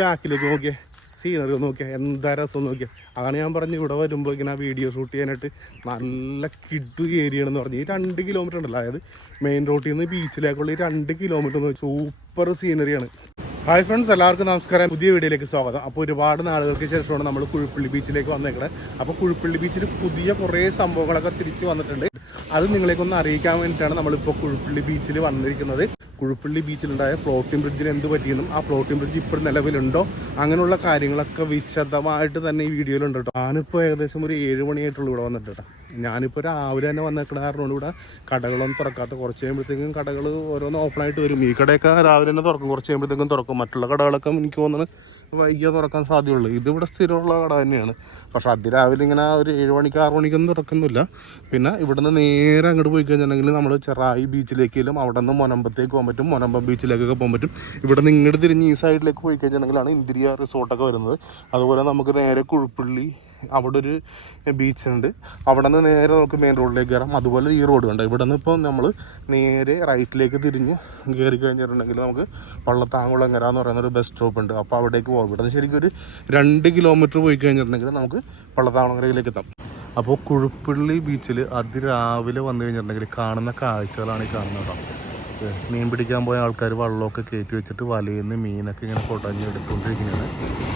ബാക്കിലേക്ക് നോക്കിയേ. സീനറി നോക്കിയാൽ എന്താ രസം നോക്കിയാൽ അങ്ങനെ ഞാൻ പറഞ്ഞു ഇവിടെ വരുമ്പോൾ ഇങ്ങനെ വീഡിയോ ഷൂട്ട് ചെയ്യാനായിട്ട് നല്ല കിഡ് ഏരിയ ആണെന്ന് പറഞ്ഞു. ഈ രണ്ട് കിലോമീറ്റർ ഉണ്ടല്ലോ. അതായത് മെയിൻ റോട്ടിൽ നിന്ന് ബീച്ചിലേക്കുള്ള ഈ രണ്ട് കിലോമീറ്റർ എന്ന് സൂപ്പർ സീനറിയാണ് ഹായ് ഫ്രണ്ട്സ് എല്ലാവർക്കും നമസ്കാരം. പുതിയ വീഡിയോയിലേക്ക് സ്വാഗതം. അപ്പോൾ ഒരുപാട് നാളുകൾക്ക് ശേഷമാണ് നമ്മൾ കുഴിപ്പള്ളി ബീച്ചിലേക്ക് വന്നേക്കണത് അപ്പോൾ കുഴിപ്പള്ളി ബീച്ചിൽ പുതിയ കുറേ സംഭവങ്ങളൊക്കെ തിരിച്ച് വന്നിട്ടുണ്ട്. അത് നിങ്ങളേക്കൊന്ന് അറിയിക്കാൻ വേണ്ടിയിട്ടാണ് നമ്മളിപ്പോൾ കുഴിപ്പള്ളി ബീച്ചിൽ വന്നിരിക്കുന്നത്. കുഴിപ്പള്ളി ബീച്ചിലുണ്ടായ ഫ്ലോട്ടിംഗ് ബ്രിഡ്ജിന് എന്ത് പറ്റിയെന്നും ആ ഫ്ലോട്ടിംഗ് ബ്രിഡ്ജ് ഇപ്പോൾ നിലവിലുണ്ടോ? അങ്ങനെയുള്ള കാര്യങ്ങളൊക്കെ വിശദമായിട്ട് തന്നെ ഈ വീഡിയോയിലുണ്ട് കേട്ടോ. ഞാനിപ്പോൾ ഏകദേശം ഒരു ഏഴ് മണിയായിട്ടുള്ളൂ ഇവിടെ വന്നിട്ട് കേട്ടോ. ഞാനിപ്പോൾ രാവിലെ തന്നെ വന്നേക്കണ കാരണം ഇവിടെ കടകളൊന്നും തുറക്കാത്ത കുറച്ച് കഴിയുമ്പോഴത്തേക്കും കടകൾ ഓരോന്ന് ഓപ്പൺ ആയിട്ട് വരും. ഈ കടയൊക്കെ രാവിലെ തന്നെ തുറക്കും. കുറച്ച് കഴിയുമ്പോഴത്തേക്കും തുറക്കും. മറ്റുള്ള കടകളൊക്കെ എനിക്ക് തോന്നുന്നത് വൈകിയാ തുറക്കാൻ സാധ്യതയുള്ളൂ. ഇതിവിടെ സ്ഥിരമുള്ള കട തന്നെയാണ്. പക്ഷെ അതിരാവിലെ ഇങ്ങനെ ഒരു ഏഴ് മണിക്ക് ആറ് മണിക്കൊന്നും തുറക്കുന്നില്ല. പിന്നെ ഇവിടുന്ന് നേരെ അങ്ങോട്ട് പോയി കഴിഞ്ഞിട്ടുണ്ടെങ്കിൽ നമ്മൾ ചെറായി ബീച്ചിലേക്കെങ്കിലും അവിടെ നിന്ന് മൊനമ്പത്തേക്ക് പോകാൻ പറ്റും. മൊനമ്പം ബീച്ചിലേക്കൊക്കെ പോകാൻ പറ്റും. ഇവിടെ നിന്ന് ഇങ്ങോട്ട് തിരിഞ്ഞ് ഈ സൈഡിലേക്ക് പോയി കഴിഞ്ഞിട്ടുണ്ടെങ്കിലാണ് ഇന്ദിരിയ റിസോർട്ടൊക്കെ വരുന്നത്. അതുപോലെ നമുക്ക് നേരെ കുഴിപ്പള്ളി അവിടെ ഒരു ബീച്ചുണ്ട്. അവിടെ നിന്ന് നേരെ നമുക്ക് മെയിൻ റോഡിലേക്ക് കയറാം അതുപോലെ ഈ റോഡ് ഉണ്ട് ഇവിടെ നിന്ന് ഇപ്പോൾ നമ്മൾ നേരെ റൈറ്റിലേക്ക് തിരിഞ്ഞ് കയറി കഴിഞ്ഞിട്ടുണ്ടെങ്കിൽ നമുക്ക് പള്ളത്താങ്കുളങ്ങര എന്ന് പറയുന്ന ഒരു ബസ് സ്റ്റോപ്പ് ഉണ്ട്. അപ്പോൾ അവിടേക്ക് പോകാം ഇവിടെ നിന്ന് ശരിക്കും ഒരു രണ്ട് കിലോമീറ്റർ പോയി കഴിഞ്ഞിട്ടുണ്ടെങ്കിൽ നമുക്ക് പള്ളത്താങ്കുളങ്ങരയിലേക്ക് എത്താം. അപ്പോൾ കുഴുപ്പള്ളി ബീച്ചിൽ അതിരാവിലെ വന്നു കഴിഞ്ഞിട്ടുണ്ടെങ്കിൽ കാണുന്ന കാഴ്ചകളാണ് ഈ കാണുന്നത് കേട്ടോ. മീൻ പിടിക്കാൻ പോയ ആൾക്കാർ വള്ളമൊക്കെ കയറ്റി വെച്ചിട്ട് വലയിൽ നിന്ന് മീനൊക്കെ ഇങ്ങനെ പൊടഞ്ഞ് എടുത്തുകൊണ്ടിരിക്കുകയാണ്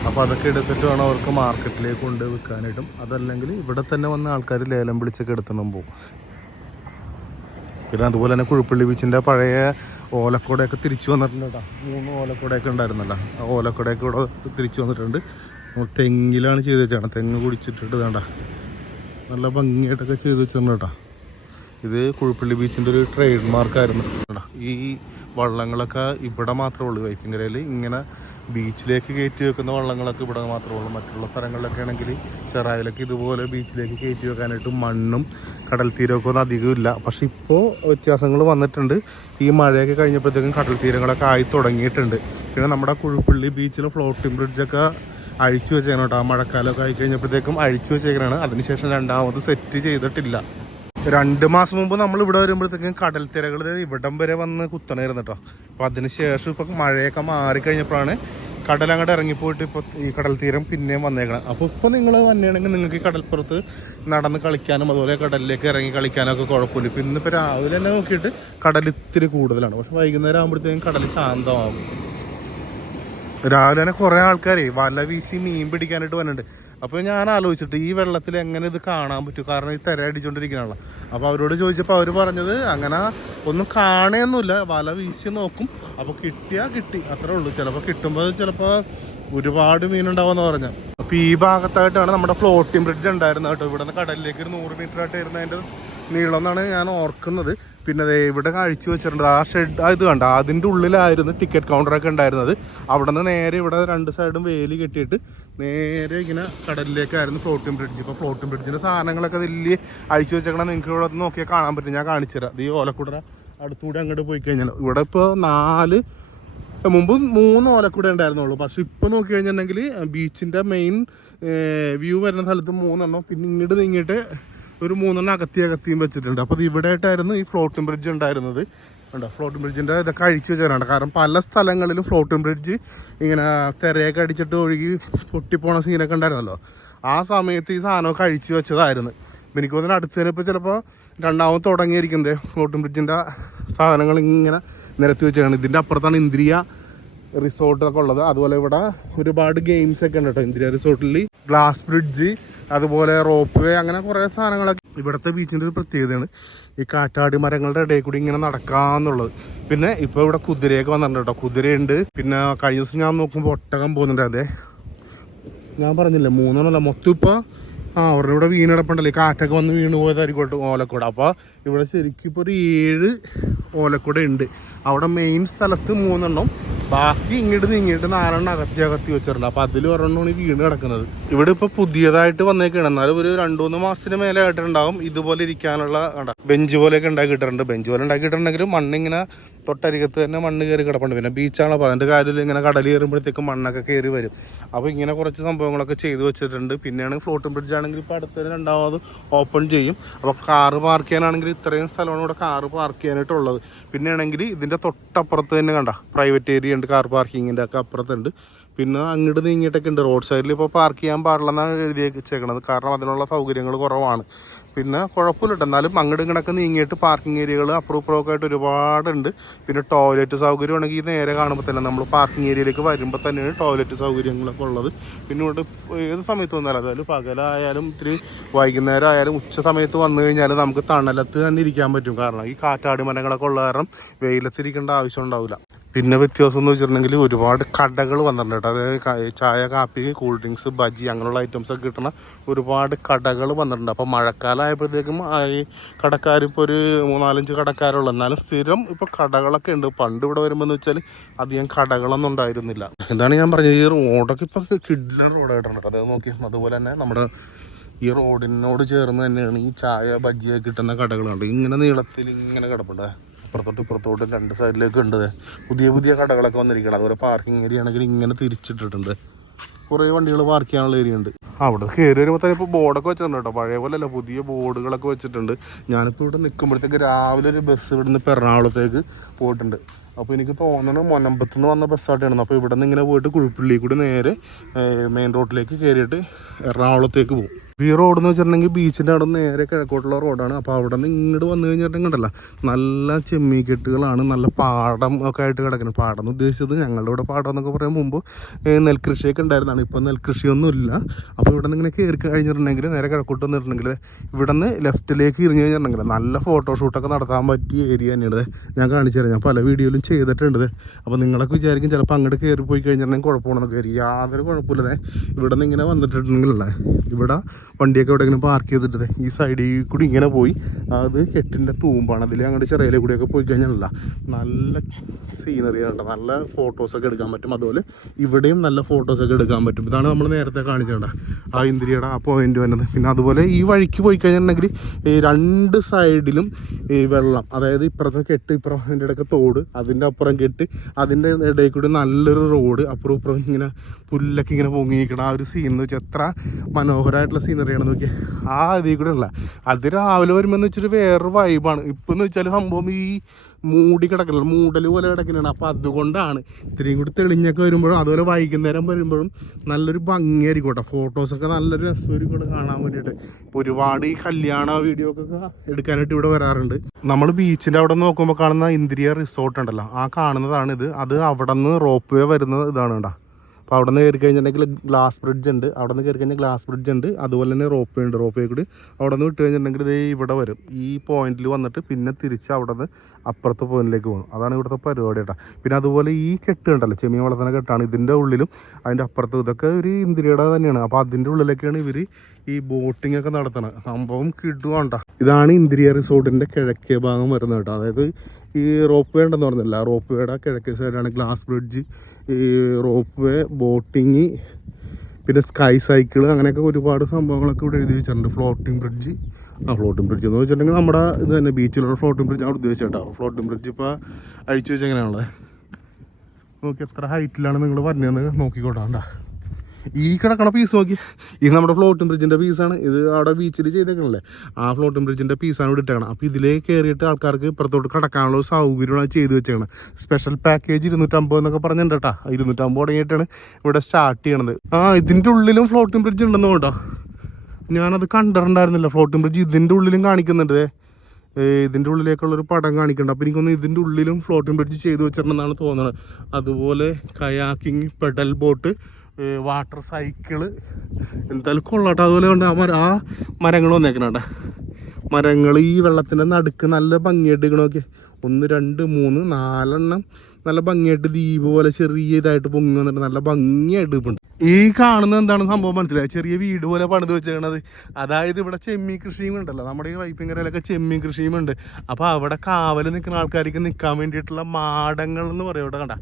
അപ്പോൾ അതൊക്കെ എടുത്തിട്ട് വേണം അവർക്ക് മാർക്കറ്റിലേക്ക് കൊണ്ട് വിൽക്കാനായിട്ടും. അതല്ലെങ്കിൽ ഇവിടെ തന്നെ വന്ന ആൾക്കാർ ലേലം പിടിച്ചൊക്കെ എടുത്തണം പോകും പിന്നെ അതുപോലെ തന്നെ കുഴിപ്പള്ളി ബീച്ചിന്റെ പഴയ ഓലക്കോടയൊക്കെ തിരിച്ചു വന്നിട്ടുണ്ട് കേട്ടോ. മൂന്ന് ഓലക്കോടയൊക്കെ ഉണ്ടായിരുന്നല്ലോ. ആ ഓലക്കോടയൊക്കെ ഇവിടെ തിരിച്ചു വന്നിട്ടുണ്ട്. തെങ്ങിലാണ് ചെയ്ത് വെച്ചാണ് തെങ്ങ് കുടിച്ചിട്ടിട്ട് വേണ്ട നല്ല ഭംഗിയായിട്ടൊക്കെ ചെയ്ത് വെച്ചിട്ടുണ്ട് കേട്ടോ. ഇത് കുഴിപ്പള്ളി ബീച്ചിന്റെ ഒരു ട്രേഡ് മാർക്കായിരുന്നു ഈ വള്ളങ്ങളൊക്കെ ഇവിടെ മാത്രമേ ഉള്ളൂ. വൈപ്പിങ്കരയിൽ ഇങ്ങനെ ബീച്ചിലേക്ക് കയറ്റി വെക്കുന്ന വള്ളങ്ങളൊക്കെ ഇവിടെ മാത്രമേ ഉള്ളൂ. മറ്റുള്ള സ്ഥലങ്ങളിലൊക്കെ ആണെങ്കിൽ ചെറായിലൊക്കെ ഇതുപോലെ ബീച്ചിലേക്ക് കയറ്റി വെക്കാനായിട്ട് മണ്ണും കടൽ തീരമൊക്കെ ഒന്നും അധികം ഇല്ല. പക്ഷെ ഇപ്പോൾ വ്യത്യാസങ്ങൾ വന്നിട്ടുണ്ട്. ഈ മഴയൊക്കെ കഴിഞ്ഞപ്പോഴത്തേക്കും കടൽ തീരങ്ങളൊക്കെ ആയി തുടങ്ങിയിട്ടുണ്ട്. പിന്നെ നമ്മുടെ കുഴിപ്പള്ളി ബീച്ചിൽ ഫ്ലോട്ടിംഗ് ബ്രിഡ്ജൊക്കെ അഴിച്ചു വെച്ചേക്കണം കേട്ടോ. ആ മഴക്കാലമൊക്കെ ആയി കഴിഞ്ഞപ്പോഴത്തേക്കും അഴിച്ചു വെച്ചേക്കണാണ് അതിനുശേഷം രണ്ടാമത് സെറ്റ് ചെയ്തിട്ടില്ല. രണ്ട് മാസം മുമ്പ് നമ്മൾ ഇവിടെ വരുമ്പോഴത്തേക്കും കടൽ തിരകൾ ഇവിടം വരെ വന്ന് കുത്തണമായിരുന്നു കേട്ടോ അപ്പോൾ അതിന് ശേഷം ഇപ്പം മഴയൊക്കെ മാറിക്കഴിഞ്ഞപ്പോഴാണ് കടൽ അങ്ങോട്ട് ഇറങ്ങിപ്പോയിട്ട് ഇപ്പോൾ ഈ കടൽ തീരം പിന്നെയും വന്നേക്കണം. അപ്പോൾ ഇപ്പോൾ നിങ്ങൾ വന്നെയാണെങ്കിൽ നിങ്ങൾക്ക് ഈ കടൽപ്പുറത്ത് നടന്ന് കളിക്കാനും അതുപോലെ കടലിലേക്ക് ഇറങ്ങി കളിക്കാനും ഒക്കെ കുഴപ്പമില്ല. ഇപ്പം ഇന്നിപ്പോൾ രാവിലെ തന്നെ നോക്കിയിട്ട് കടൽ ഇത്തിരി കൂടുതലാണ്. പക്ഷെ വൈകുന്നേരം ആകുമ്പോഴത്തേക്കും കടൽ ശാന്തമാകും. രാവിലെ തന്നെ കുറേ ആൾക്കാരെ വല വീശി മീൻ പിടിക്കാനായിട്ട് വന്നിട്ടുണ്ട്. അപ്പോൾ ഞാൻ ആലോചിച്ചിട്ട് ഈ വെള്ളത്തിൽ എങ്ങനെ ഇത് കാണാൻ പറ്റും? കാരണം ഈ തിര അടിച്ചുകൊണ്ടിരിക്കണല്ലോ അപ്പോൾ അവരോട് ചോദിച്ചപ്പോൾ അവർ പറഞ്ഞത് അങ്ങനെ ഒന്നും കാണുകയൊന്നുമില്ല വല വീശി നോക്കും. അപ്പോൾ കിട്ടിയാൽ കിട്ടി. അത്രേ ഉള്ളൂ. ചിലപ്പോൾ കിട്ടുമ്പോ ചിലപ്പോൾ ഒരുപാട് മീനുണ്ടാവുമെന്ന് പറഞ്ഞു. അപ്പോൾ ഈ ഭാഗത്തായിട്ടാണ് നമ്മുടെ ഫ്ലോട്ടിംഗ് ബ്രിഡ്ജ് ഉണ്ടായിരുന്നത് കേട്ടോ. ഇവിടെ നിന്ന് കടലിലേക്ക് ഒരു നൂറ് മീറ്റർ ആയിട്ട് വരുന്നതിന്റെ നീളം എന്നാണ് ഞാൻ ഓർക്കുന്നത്. പിന്നെ ദേ ഇവിടെ കഴിച്ചു വെച്ചിട്ടുണ്ട്. ആ ഷെഡ് ഇത് കണ്ട? അതിന്റെ ഉള്ളിലായിരുന്നു ടിക്കറ്റ് കൗണ്ടറൊക്കെ ഉണ്ടായിരുന്നത്. അവിടെ നിന്ന് നേരെ ഇവിടെ രണ്ട് സൈഡും വേലി കെട്ടിയിട്ട് നേരെ ഇങ്ങനെ കടലിലേക്കായിരുന്നു ഫ്ലോട്ടിംഗ് ബ്രിഡ്ജ് ഇപ്പോൾ ഫ്ലോട്ടിംഗ് ബ്രിഡ്ജിന്റെ സാധനങ്ങളൊക്കെ വലിയ അഴിച്ചു വെച്ചേക്കണം നിങ്ങൾക്ക് ഇവിടെ നോക്കിയാൽ കാണാൻ പറ്റും. ഞാൻ കാണിച്ചു തരാം. ഇത് ഈ ഓലക്കുടറ അടുത്തൂടെ അങ്ങോട്ട് പോയി കഴിഞ്ഞാൽ ഇവിടെ ഇപ്പോൾ നാല് മുമ്പ് മൂന്ന് ഓലക്കൂടെ ഉണ്ടായിരുന്നുള്ളൂ. പക്ഷെ ഇപ്പോൾ നോക്കി കഴിഞ്ഞിട്ടുണ്ടെങ്കിൽ ബീച്ചിന്റെ മെയിൻ വ്യൂ വരുന്ന സ്ഥലത്ത് മൂന്നെണ്ണം. പിന്നെ ഇങ്ങോട്ട് നീങ്ങിയിട്ട് ഒരു മൂന്നെണ്ണം അകത്തി അകത്തിയും വെച്ചിട്ടുണ്ട്. അപ്പോൾ ഇവിടെ ആയിട്ടായിരുന്നു ഈ ഫ്ലോട്ടിംഗ് ബ്രിഡ്ജ് ഉണ്ടായിരുന്നത്. ഉണ്ടോ ഫ്ലോട്ടിംഗ് ബ്രിഡ്ജിന്റെ ഇതൊക്കെ അഴിച്ചു വെച്ചാലാണ് കാരണം പല സ്ഥലങ്ങളിലും ഫ്ലോട്ടിംഗ് ബ്രിഡ്ജ് ഇങ്ങനെ തിരയൊക്കെ അടിച്ചിട്ട് ഒഴുകി പൊട്ടിപ്പോണ സീനൊക്കെ ഉണ്ടായിരുന്നല്ലോ. ആ സമയത്ത് ഈ സാധനമൊക്കെ അഴിച്ചു വെച്ചതായിരുന്നു. എനിക്ക് തോന്നുന്നു അടുത്തതിന് ഇപ്പോൾ ചിലപ്പോൾ രണ്ടാമത് തുടങ്ങിയിരിക്കുന്നത് ഫ്ലോട്ടിംഗ് ബ്രിഡ്ജിന്റെ സാധനങ്ങൾ ഇങ്ങനെ നിരത്തി വെച്ചാണ് ഇതിന്റെ അപ്പുറത്താണ് ഇന്ദ്രിയ റിസോർട്ടൊക്കെ ഉള്ളത്. അതുപോലെ ഇവിടെ ഒരുപാട് ഗെയിംസ് ഒക്കെ ഉണ്ട് കേട്ടോ ഇന്ദിര റിസോർട്ടിൽ. ഗ്ലാസ് ബ്രിഡ്ജ് അതുപോലെ റോപ്പ് വേ അങ്ങനെ കുറേ സാധനങ്ങളൊക്കെ ഇവിടുത്തെ ബീച്ചിന്റെ ഒരു പ്രത്യേകതയാണ്. ഈ കാറ്റാടി മരങ്ങളുടെ ഇടയിൽ കൂടി ഇങ്ങനെ നടക്കാന്നുള്ളത്. പിന്നെ ഇപ്പോൾ ഇവിടെ കുതിരയൊക്കെ വന്നിട്ടുണ്ട് കേട്ടോ കുതിരയുണ്ട്. പിന്നെ കഴിഞ്ഞ ദിവസം ഞാൻ നോക്കുമ്പോൾ ഒട്ടകം പോകുന്നുണ്ട്. അതെ. ഞാൻ പറഞ്ഞില്ലേ മൂന്നെണ്ണല്ല മൊത്തം ഇപ്പോൾ ആ അവരുടെ ഇവിടെ വീണിടപ്പുണ്ടല്ലേ. കാറ്റൊക്കെ വന്ന് വീണ് പോയതായിരിക്കോട്ടെ ഓലക്കുട. അപ്പോൾ ഇവിടെ ശരിക്കും ഇപ്പോൾ ഒരു ഏഴ് ഓലക്കുട ഉണ്ട്. അവിടെ മെയിൻ സ്ഥലത്ത് മൂന്നെണ്ണം. ബാക്കി ഇങ്ങോട്ട് നീങ്ങിയിട്ട് നാലെണ്ണം അകത്തി അകത്തി വെച്ചിട്ടുണ്ട്. അപ്പോൾ അതിൽ ഒരെണ്ണമാണ് ഈ വീണ് കിടക്കുന്നത്. ഇവിടെ ഇപ്പോൾ പുതിയതായിട്ട് വന്നേക്കാണ്. എന്നാലും ഒരു രണ്ടു മൂന്ന് മാസത്തിന് മേലെ ആയിട്ടുണ്ടാവും ഇതുപോലെ ഇരിക്കാനുള്ള ബെഞ്ച് പോലെയൊക്കെ ഉണ്ടാക്കിയിട്ടുണ്ട്. ബെഞ്ച് പോലെ ഉണ്ടാക്കിയിട്ടുണ്ടെങ്കിലും മണ്ണിങ്ങനെ തൊട്ടരികത്ത് തന്നെ മണ്ണ് കയറി കിടപ്പുണ്ട്. പിന്നെ ബീച്ചാണോ അപ്പോൾ അതിന്റെ കാര്യത്തിൽ ഇങ്ങനെ കടൽ കയറുമ്പോഴത്തേക്കും മണ്ണൊക്കെ കയറി വരും. അപ്പോൾ ഇങ്ങനെ കുറച്ച് സംഭവങ്ങളൊക്കെ ചെയ്തു വെച്ചിട്ടുണ്ട്. പിന്നെയാണ് ഫ്ലോട്ടിംഗ് ബ്രിഡ്ജ് ആണെങ്കിൽ ഇപ്പോൾ അടുത്ത രണ്ടാമത് ഓപ്പൺ ചെയ്യും. അപ്പോൾ കാറ് പാർക്ക് ചെയ്യാനാണെങ്കിൽ ഇത്രയും സ്ഥലമാണ് ഇവിടെ കാറ് പാർക്ക് ചെയ്യാനായിട്ടുള്ളത്. പിന്നെയാണെങ്കിൽ ഇതിന്റെ തൊട്ടപ്പുറത്ത് തന്നെ കണ്ട? പ്രൈവറ്റ് ഏരിയ ഉണ്ട് കാർ പാർക്കിങ്ങിന്റെ ഒക്കെ അപ്പുറത്തുണ്ട്. പിന്നെ അങ്ങോട്ട് നീങ്ങിയിട്ടൊക്കെ ഉണ്ട്. റോഡ് സൈഡിൽ ഇപ്പോൾ പാർക്ക് ചെയ്യാൻ പാടില്ലെന്നാണ് എഴുതി വെച്ചേക്കണത് കാരണം അതിനുള്ള സൗകര്യങ്ങൾ കുറവാണ്. പിന്നെ കുഴപ്പമില്ല എന്നാലും അങ്ങോട്ട് ഇങ്ങോട്ടൊക്കെ നീങ്ങിയിട്ട് പാർക്കിംഗ് ഏരിയകൾ അപ്പുറം ഇപ്പുറമൊക്കെ ആയിട്ട് ഒരുപാടുണ്ട്. പിന്നെ ടോയ്ലറ്റ് സൗകര്യം ആണെങ്കിൽ നേരെ കാണുമ്പോൾ തന്നെ നമ്മൾ പാർക്കിംഗ് ഏരിയയിലേക്ക് വരുമ്പോൾ തന്നെയാണ് ടോയ്ലറ്റ് സൗകര്യങ്ങളൊക്കെ ഉള്ളത്. പിന്നെ ഇവിടെ ഏത് സമയത്ത് വന്നാലും അതായത് പകലായാലും ഇത്തിരി വൈകുന്നേരം ആയാലും ഉച്ച സമയത്ത് വന്നു കഴിഞ്ഞാൽ നമുക്ക് തണലത്ത് തന്നെ ഇരിക്കാൻ പറ്റും. കാരണം ഈ കാറ്റാടി മരങ്ങളൊക്കെ ഉള്ള കാരണം വെയിലത്തിരിക്കേണ്ട ആവശ്യം ഉണ്ടാവില്ല. പിന്നെ വ്യത്യാസം എന്ന് വെച്ചിട്ടുണ്ടെങ്കിൽ ഒരുപാട് കടകൾ വന്നിട്ടുണ്ട് അതായത് ചായ കാപ്പി കൂൾ ഡ്രിങ്ക്സ് ബജി അങ്ങനെയുള്ള ഐറ്റംസ് ഒക്കെ കിട്ടുന്ന ഒരുപാട് കടകൾ വന്നിട്ടുണ്ട്. അപ്പോൾ മഴക്കാലമായപ്പോഴത്തേക്കും ആയപ്പോഴത്തേക്കും ഈ കടക്കാർ ഇപ്പോൾ ഒരു മൂന്നാലഞ്ച് കടക്കാരുള്ളൂ. എന്നാലും സ്ഥിരം ഇപ്പോൾ കടകളൊക്കെ ഉണ്ട്. പണ്ട് ഇവിടെ വരുമ്പോൾ എന്ന് വെച്ചാൽ അധികം കടകളൊന്നും ഉണ്ടായിരുന്നില്ല. എന്താണ് ഞാൻ പറഞ്ഞത്. ഈ റോഡൊക്കെ ഇപ്പോൾ കിഡ്ലൻ റോഡായിട്ടുണ്ട് കേട്ടോ. അത് നോക്കി അതുപോലെ തന്നെ നമ്മുടെ ഈ റോഡിനോട് ചേർന്ന് തന്നെയാണ് ഈ ചായ ബജ്ജിയൊക്കെ കിട്ടുന്ന കടകളുണ്ട് ഇങ്ങനെ നീളത്തിൽ ഇങ്ങനെ കിടപ്പുണ്ട്. അപ്പുറത്തോട്ട് ഇപ്പുറത്തോട്ട് രണ്ട് സൈഡിലേക്ക് ഉണ്ട്. പുതിയ പുതിയ കടകളൊക്കെ വന്നിരിക്കണം അതുപോലെ പാർക്കിംഗ് ഏരിയ ആണെങ്കിൽ ഇങ്ങനെ തിരിച്ചിട്ടിട്ടുണ്ട്. കുറേ വണ്ടികൾ പാർക്ക് ചെയ്യാനുള്ള ഏരിയ ഉണ്ട്. അവിടെ കയറി വരുമ്പോൾ തന്നെ ഇപ്പോൾ ബോർഡൊക്കെ വെച്ചിട്ടുണ്ട് കേട്ടോ. പഴയ പോലെ അല്ല പുതിയ ബോർഡുകളൊക്കെ വെച്ചിട്ടുണ്ട്. ഞാനിപ്പോൾ ഇവിടെ നിൽക്കുമ്പോഴത്തേക്ക് രാവിലെ ഒരു ബസ് ഇവിടുന്ന് എറണാകുളത്തേക്ക് പോയിട്ടുണ്ട്. അപ്പോൾ എനിക്ക് തോന്നണം മൊനമ്പത്ത് നിന്ന് വന്ന ബസ്സായിട്ടാണ് അപ്പോൾ ഇവിടെ നിന്ന് ഇങ്ങനെ പോയിട്ട് കുഴിപ്പള്ളി കൂടി നേരെ മെയിൻ റോഡിലേക്ക് കയറിയിട്ട് എറണാകുളത്തേക്ക് പോകും. ഈ റോഡ് എന്ന് വെച്ചിട്ടുണ്ടെങ്കിൽ ബീച്ചിന്റെ അവിടെ നേരെ കിഴക്കോട്ടുള്ള റോഡാണ് അപ്പോൾ അവിടെ നിന്ന് ഇങ്ങോട്ട് വന്നു കഴിഞ്ഞിട്ടുണ്ടെങ്കിൽ നല്ല ചെമ്മീക്കെട്ടുകളാണ് നല്ല പാടം ഒക്കെ ആയിട്ട് കിടക്കുന്നത് പാടം എന്ന് ഉദ്ദേശിച്ചത് ഞങ്ങളുടെ ഇവിടെ പാടം എന്നൊക്കെ പറയാൻ മുമ്പ് നെൽകൃഷിയൊക്കെ ഉണ്ടായിരുന്നതാണ്. ഇപ്പോൾ നെൽകൃഷിയൊന്നും ഇല്ല. അപ്പോൾ ഇവിടെ നിന്ന് ഇങ്ങനെ കയറി കഴിഞ്ഞിട്ടുണ്ടെങ്കിൽ നേരെ കിഴക്കോട്ട് വന്നിട്ടുണ്ടെങ്കിൽ ഇവിടെ നിന്ന് ലെഫ്റ്റിലേക്ക് ഇറങ്ങി കഴിഞ്ഞിട്ടുണ്ടെങ്കിൽ നല്ല ഫോട്ടോഷൂട്ടൊക്കെ നടത്താൻ പറ്റിയ ഏരിയ തന്നെയാണ് ഞാൻ കാണിച്ചു തരാം. ഞാൻ പല വീഡിയോയിലും ചെയ്തിട്ടുണ്ട് അപ്പോൾ നിങ്ങളൊക്കെ വിചാരിക്കും ചിലപ്പോൾ അങ്ങോട്ട് കയറി പോയി കഴിഞ്ഞിട്ടുണ്ടെങ്കിൽ കുഴപ്പമാണെന്നൊക്കെ വരും യാതൊരു കുഴപ്പമില്ല. ദേ. ഇവിടെ നിന്ന് ഇങ്ങനെ വന്നിട്ടുണ്ടെങ്കിലല്ലേ ഇവിടെ വണ്ടിയൊക്കെ ഇവിടെ ഇങ്ങനെ പാർക്ക് ചെയ്തിട്ട് ഈ സൈഡിൽ കൂടി ഇങ്ങനെ പോയി. അത് കെട്ടിന്റെ തൂമ്പാണ്. അതിൽ അങ്ങോട്ട് ചെറിയ കൂടിയൊക്കെ പോയി കഴിഞ്ഞാലല്ല നല്ല സീനറിയാണ് നല്ല ഫോട്ടോസൊക്കെ എടുക്കാൻ പറ്റും. അതുപോലെ ഇവിടെയും നല്ല ഫോട്ടോസൊക്കെ എടുക്കാൻ പറ്റും. ഇതാണ് നമ്മൾ നേരത്തെ കാണിച്ചേണ്ട ആ ഇന്ദ്രിയുടെ ആ പോയിന്റ് വരുന്നത് പിന്നെ അതുപോലെ ഈ വഴിക്ക് പോയി കഴിഞ്ഞിട്ടുണ്ടെങ്കിൽ രണ്ട് സൈഡിലും ഈ വെള്ളം അതായത് ഇപ്പുറത്തെ കെട്ട് ഇപ്പുറം ഇടയ്ക്ക് തോട് അതിന്റെ അപ്പുറം കെട്ട് അതിന്റെ ഇടയിൽ കൂടി നല്ലൊരു റോഡ് അപ്പുറം ഇപ്പുറം ഇങ്ങനെ പുല്ലൊക്കെ ഇങ്ങനെ പൊങ്ങിയിരിക്കണം ആ ഒരു സീൻ എന്ന് വെച്ചാൽ എത്ര മനോഹരമായിട്ടുള്ള സീനറിയാണ് നോക്കിയാൽ ആ ഇതിൽ കൂടെ ഉള്ള. അത് രാവിലെ വരുമ്പോൾ എന്ന് വെച്ചിട്ട് വേറൊരു വൈബാണ് ഇപ്പം എന്ന് വെച്ചാൽ സംഭവം ഈ മൂടി കിടക്കില്ല മൂടൽ പോലെ കിടക്കുന്നതാണ്. അപ്പോൾ അതുകൊണ്ടാണ് ഇത്രയും കൂടി തെളിഞ്ഞൊക്കെ വരുമ്പോഴും അതുപോലെ വൈകുന്നേരം വരുമ്പോഴും നല്ലൊരു ഭംഗിയായിരിക്കും കേട്ടോ ഫോട്ടോസൊക്കെ നല്ലൊരു രസമായിരിക്കും കാണാൻ വേണ്ടിയിട്ട്. ഒരുപാട് ഈ കല്യാണ വീഡിയോ ഒക്കെ എടുക്കാനായിട്ട് ഇവിടെ വരാറുണ്ട്. നമ്മൾ ബീച്ചിന്റെ അവിടെ നോക്കുമ്പോൾ കാണുന്ന ഇന്ദ്രിയ റിസോർട്ട് ഉണ്ടല്ലോ. ആ കാണുന്നതാണ് ഇത്. അത് അവിടെ നിന്ന് റോപ്പ് വേ വരുന്ന ഇതാണ് കേട്ടോ അപ്പോൾ അവിടെ നിന്ന് കയറി കഴിഞ്ഞിട്ടുണ്ടെങ്കിൽ ഗ്ലാസ് ബ്രിഡ്ജ് ഉണ്ട്. അവിടെ നിന്ന് കയറി കഴിഞ്ഞാൽ ഗ്ലാസ് ബ്രിഡ്ജ് ഉണ്ട്. അതുപോലെ തന്നെ റോപ്പ് വേ ഉണ്ട്. റോപ്പ് വേ കൂടി അവിടെ നിന്ന് വിട്ട് കഴിഞ്ഞിട്ടുണ്ടെങ്കിൽ ഇത് ഇവിടെ വരും. ഈ പോയിന്റിൽ വന്നിട്ട് പിന്നെ തിരിച്ച് അവിടെ നിന്ന് അപ്പുറത്തെ പോയിന്റിലേക്ക് പോകും അതാണ് ഇവിടുത്തെ പരിപാടി കേട്ടോ. പിന്നെ അതുപോലെ ഈ കെട്ട് ഉണ്ടല്ലോ ചെമ്മീൻ വളർത്തുന്ന കെട്ടാണ്. ഇതിന്റെ ഉള്ളിലും അതിന്റെ അപ്പുറത്ത് ഇതൊക്കെ ഒരു ഇന്ദ്രിയുടെ തന്നെയാണ്. അപ്പോൾ അതിന്റെ ഉള്ളിലേക്കാണ് ഇവർ ഈ ബോട്ടിംഗ് ഒക്കെ നടത്തണത് സംഭവം കിടുവാണ്ട ഇതാണ് ഇന്ദ്രിയ റിസോർട്ടിന്റെ കിഴക്കേ ഭാഗം വരുന്നത് കേട്ടോ. അതായത് ഈ റോപ്പ് വേ ഉണ്ടെന്ന് പറഞ്ഞില്ല റോപ്പ് വേയുടെ കിഴക്കേ സൈഡാണ് ഗ്ലാസ് ബ്രിഡ്ജ് ഈ റോപ്പ് വേ ബോട്ടിങ് പിന്നെ സ്കൈ സൈക്കിൾ അങ്ങനെയൊക്കെ ഒരുപാട് സംഭവങ്ങളൊക്കെ ഇവിടെ എഴുതി വെച്ചിട്ടുണ്ട്. Floating bridge. ആ ഫ്ലോട്ടിംഗ് ബ്രിഡ്ജ് എന്ന് വെച്ചിട്ടുണ്ടെങ്കിൽ നമ്മുടെ ഇത് തന്നെ ബീച്ചിലുള്ള ഫ്ലോട്ടിംഗ് ബ്രിഡ്ജ് അവിടെ ഉദ്ദേശിച്ചിട്ടോ ഫ്ലോട്ടിംഗ് ബ്രിഡ്ജ് ഇപ്പോൾ അഴിച്ചു വെച്ചെങ്ങനെയാണുള്ളത് നോക്കി എത്ര ഹൈറ്റിലാണ് നിങ്ങൾ പറഞ്ഞതെന്ന് നോക്കിക്കോട്ടാ ഈ കിടക്കണ പീസ് നോക്കി. ഇത് നമ്മുടെ ഫ്ലോട്ടും ബ്രിഡ്ജിന്റെ പീസാണ് ഇത് അവിടെ ബീച്ചിൽ ചെയ്തേക്കണല്ലേ? ആ ഫ്ലോട്ടും ബ്രിഡ്ജിന്റെ പീസാണ് ഇവിടെ ഇട്ടേക്കണം. അപ്പോൾ ഇതിലേ കയറിയിട്ട് ആൾക്കാർക്ക് ഇപ്പുറത്തോട്ട് കിടക്കാനുള്ള സൗകര്യമാണ് ചെയ്ത് വെച്ചേക്കണം. സ്പെഷ്യൽ പാക്കേജ് ഇരുന്നൂറ്റമ്പത് എന്നൊക്കെ പറഞ്ഞിട്ടുണ്ട് ഇരുന്നൂറ്റമ്പത് തുടങ്ങിയിട്ടാണ് ഇവിടെ സ്റ്റാർട്ട് ചെയ്യണത്. ആ ഇതിന്റെ ഉള്ളിലും ഫ്ലോട്ടും ബ്രിഡ്ജ് ഉണ്ടെന്ന് കേട്ടോ ഞാനത് കണ്ടിട്ടുണ്ടായിരുന്നില്ല. ഫ്ലോട്ടും ബ്രിഡ്ജ് ഇതിന്റെ ഉള്ളിലും കാണിക്കുന്നുണ്ട് ഇതിന്റെ ഉള്ളിലേക്കുള്ള ഒരു പടം കാണിക്കുന്നുണ്ട്. അപ്പോൾ എനിക്കൊന്ന് ഇതിന്റെ ഉള്ളിലും ഫ്ലോട്ടിംഗ് ബ്രിഡ്ജ് ചെയ്തു വെച്ചിട്ടുണ്ടെന്നാണ് തോന്നുന്നത് അതുപോലെ kayaking pedal boat water cycle എന്തായാലും കൊള്ളാട്ടോ. അതുപോലെ കൊണ്ട് ആ മര ആ മരങ്ങൾ വന്നേക്കണേട്ടാ മരങ്ങൾ ഈ വെള്ളത്തിന്റെ നടുക്ക് നല്ല ഭംഗിയായിട്ട് ഇരിക്കണമൊക്കെ ഒന്ന് രണ്ട് മൂന്ന് നാലെണ്ണം നല്ല ഭംഗിയായിട്ട് ദ്വീപ് പോലെ ചെറിയ ഇതായിട്ട് പൊങ്ങി വന്നിട്ട് നല്ല ഭംഗിയായിട്ട് ഇപ്പം ഈ കാണുന്ന എന്താണ് സംഭവം മനസ്സിലായി? ചെറിയ വീട് പോലെ പണിത് വെച്ചേക്കണത്. അതായത് ഇവിടെ ചെമ്മീൻ കൃഷിയും ഉണ്ടല്ലോ. നമ്മുടെ ഈ വൈപ്പിങ്കരയിലൊക്കെ ചെമ്മീൻ കൃഷിയും ഉണ്ട്. അപ്പോൾ അവിടെ കാവൽ നിൽക്കുന്ന ആൾക്കാർക്ക് നിൽക്കാൻ വേണ്ടിയിട്ടുള്ള മാടങ്ങൾ എന്ന് പറയും ഇവിടെ കണ്ട.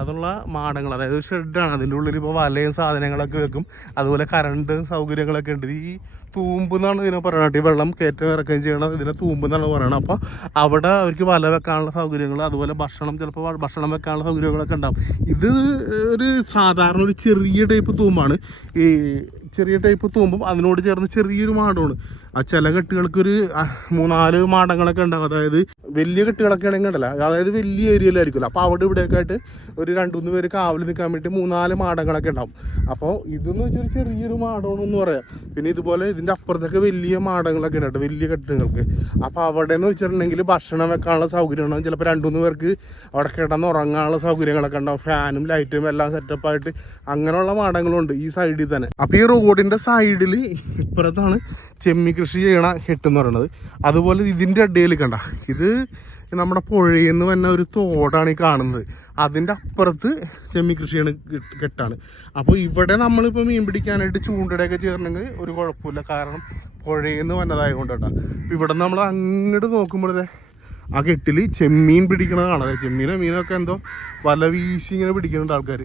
അതുള്ള മാടങ്ങൾ അതായത് ഷെഡാണ് അതിന്റെ ഉള്ളിൽ ഇപ്പോൾ വലയും സാധനങ്ങളൊക്കെ വെക്കും. അതുപോലെ കറണ്ട് സൗകര്യങ്ങളൊക്കെ ഉണ്ട്. ഈ തൂമ്പ് എന്നാണ് ഇതിനെ പറയുന്നത് ഈ വെള്ളം കയറ്റം ഇറക്കുകയും ചെയ്യണം ഇതിനെ തൂമ്പ് എന്നാണ് പറയുന്നത് അപ്പോൾ അവിടെ അവർക്ക് വല വെക്കാനുള്ള സൗകര്യങ്ങൾ അതുപോലെ ഭക്ഷണം ചിലപ്പോൾ ഭക്ഷണം വെക്കാനുള്ള സൗകര്യങ്ങളൊക്കെ ഉണ്ടാവും. ഇത് ഒരു സാധാരണ ഒരു ചെറിയ ടൈപ്പ് തൂമ്പാണ്. ഈ ചെറിയ ടൈപ്പ് തൂമ്പും അതിനോട് ചേർന്ന് ചെറിയൊരു മാടമാണ് ആ ചില കെട്ടുകൾക്ക് ഒരു ആ, മൂന്നാൽ മാടങ്ങളൊക്കെ ഉണ്ടാകും അതായത് വലിയ കെട്ടുകളൊക്കെ ആണെങ്കിൽ ഉണ്ടല്ല. അതായത് വലിയ ഏരിയയിലായിരിക്കുമല്ലോ അപ്പോൾ അവിടെ ഇവിടെയൊക്കെ ആയിട്ട് ഒരു രണ്ട് മൂന്ന് പേര് കാവൽ നിൽക്കാൻ വേണ്ടി മൂന്നാൽ മാടങ്ങളൊക്കെ ഉണ്ടാവും. അപ്പോൾ ഇതെന്ന് വെച്ചാൽ ഒരു ചെറിയൊരു മാടമാണെന്ന് പറയാം. പിന്നെ ഇതുപോലെ ഇതിന്റെ അപ്പുറത്തൊക്കെ വലിയ മാടങ്ങളൊക്കെ ഉണ്ട് വലിയ കെട്ടിടങ്ങൾക്ക് അപ്പോൾ അവിടെ എന്ന് വെച്ചിട്ടുണ്ടെങ്കിൽ ഭക്ഷണം വെക്കാനുള്ള സൗകര്യം ഉണ്ടാവും. ചിലപ്പോൾ രണ്ട് മൂന്ന് പേർക്ക് അവിടെ കിടന്ന് ഉറങ്ങാനുള്ള സൗകര്യങ്ങളൊക്കെ ഉണ്ടാവും. ഫാനും ലൈറ്റും എല്ലാം സെറ്റപ്പായിട്ട് അങ്ങനെയുള്ള മാടങ്ങളുണ്ട് ഈ സൈഡിൽ തന്നെ. അപ്പോൾ ഈ റോഡിന്റെ സൈഡിൽ ഇപ്പുറത്താണ് ചെമ്മി കൃഷി ചെയ്യണ കെട്ടെന്ന് പറയുന്നത് അതുപോലെ ഇതിന്റെ ഇടയിൽ കണ്ട ഇത് നമ്മുടെ പുഴയിൽ നിന്ന് വന്ന ഒരു തോടാണ് ഈ കാണുന്നത്. അതിന്റെ അപ്പുറത്ത് ചെമ്മി കൃഷി ചെയ്യണ കെട്ട്- കെട്ടാണ്. അപ്പോൾ ഇവിടെ നമ്മളിപ്പോൾ മീൻ പിടിക്കാനായിട്ട് ചൂണ്ടയുടെയൊക്കെ ചേർന്നെങ്കിൽ ഒരു കുഴപ്പമില്ല. കാരണം പുഴയിൽ നിന്ന് വന്നതായത് കൊണ്ടാണ് ഇവിടെ നമ്മൾ അങ്ങോട്ട് നോക്കുമ്പോഴേ ആ കെട്ടിൽ ചെമ്മീൻ പിടിക്കണത് കാണാം. ചെമ്മീനോ മീനൊക്കെ എന്തോ വല വീശി ഇങ്ങനെ പിടിക്കുന്നുണ്ട് ആൾക്കാർ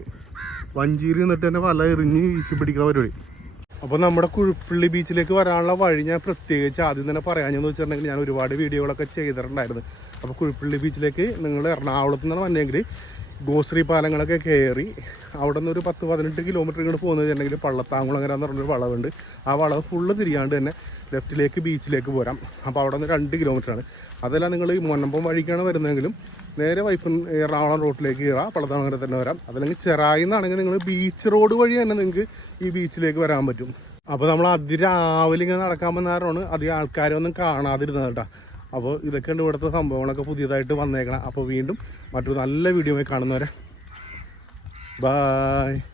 വഞ്ചീരി നിന്നിട്ട് തന്നെ വല എറിഞ്ഞ് വീശി പിടിക്കുന്ന പരിപാടി. അപ്പോൾ നമ്മുടെ കുഴിപ്പള്ളി ബീച്ചിലേക്ക് വരാനുള്ള വഴി ഞാൻ പ്രത്യേകിച്ച് ആദ്യം തന്നെ പറയാഞ്ഞെന്ന് വെച്ചിട്ടുണ്ടെങ്കിൽ ഞാൻ ഒരുപാട് വീഡിയോകളൊക്കെ ചെയ്തിട്ടുണ്ടായിരുന്നു. അപ്പോൾ കുഴിപ്പള്ളി ബീച്ചിലേക്ക് നിങ്ങൾ എറണാകുളത്ത് നിന്നാണ് വന്നെങ്കിൽ ഗോശ്രീ പാലങ്ങളൊക്കെ കയറി അവിടെ നിന്ന് ഒരു പത്ത് പതിനെട്ട് കിലോമീറ്റർ ഇങ്ങോട്ട് പോകുന്നത് വെച്ചിട്ടുണ്ടെങ്കിൽ പള്ളത്താങ്കുളങ്ങര എന്ന് പറഞ്ഞൊരു വളവുണ്ട്. ആ വളവ് ഫുള്ള് തിരിയാണ്ട് തന്നെ ലെഫ്റ്റിലേക്ക് ബീച്ചിലേക്ക് പോരാം. അപ്പോൾ അവിടെ നിന്ന് രണ്ട് കിലോമീറ്ററാണ് അതല്ല നിങ്ങൾ ഈ മൊന്നമ്പം വഴിക്കാണ് വരുന്നതെങ്കിലും നേരെ വൈഫൻ എറണാകുളം റോഡിലേക്ക് കയറാം പള്ളത്താങ്കുളങ്ങര തന്നെ വരാം. അതല്ലെങ്കിൽ ചെറായി നിന്നാണെങ്കിൽ നിങ്ങൾ ബീച്ച് റോഡ് വഴി തന്നെ നിങ്ങൾക്ക് ഈ ബീച്ചിലേക്ക് വരാൻ പറ്റും. അപ്പോൾ നമ്മൾ അതിരാവിലെ ഇങ്ങനെ നടക്കാൻ വന്നാറാണ് അധികം ആൾക്കാരൊന്നും കാണാതിരുന്നത് കേട്ടോ. അപ്പോൾ ഇതൊക്കെയാണ് ഇവിടുത്തെ സംഭവങ്ങളൊക്കെ പുതിയതായിട്ട് വന്നേക്കണം. അപ്പോൾ വീണ്ടും മറ്റൊരു നല്ല വീഡിയോ കാണുന്നവരെ Bye.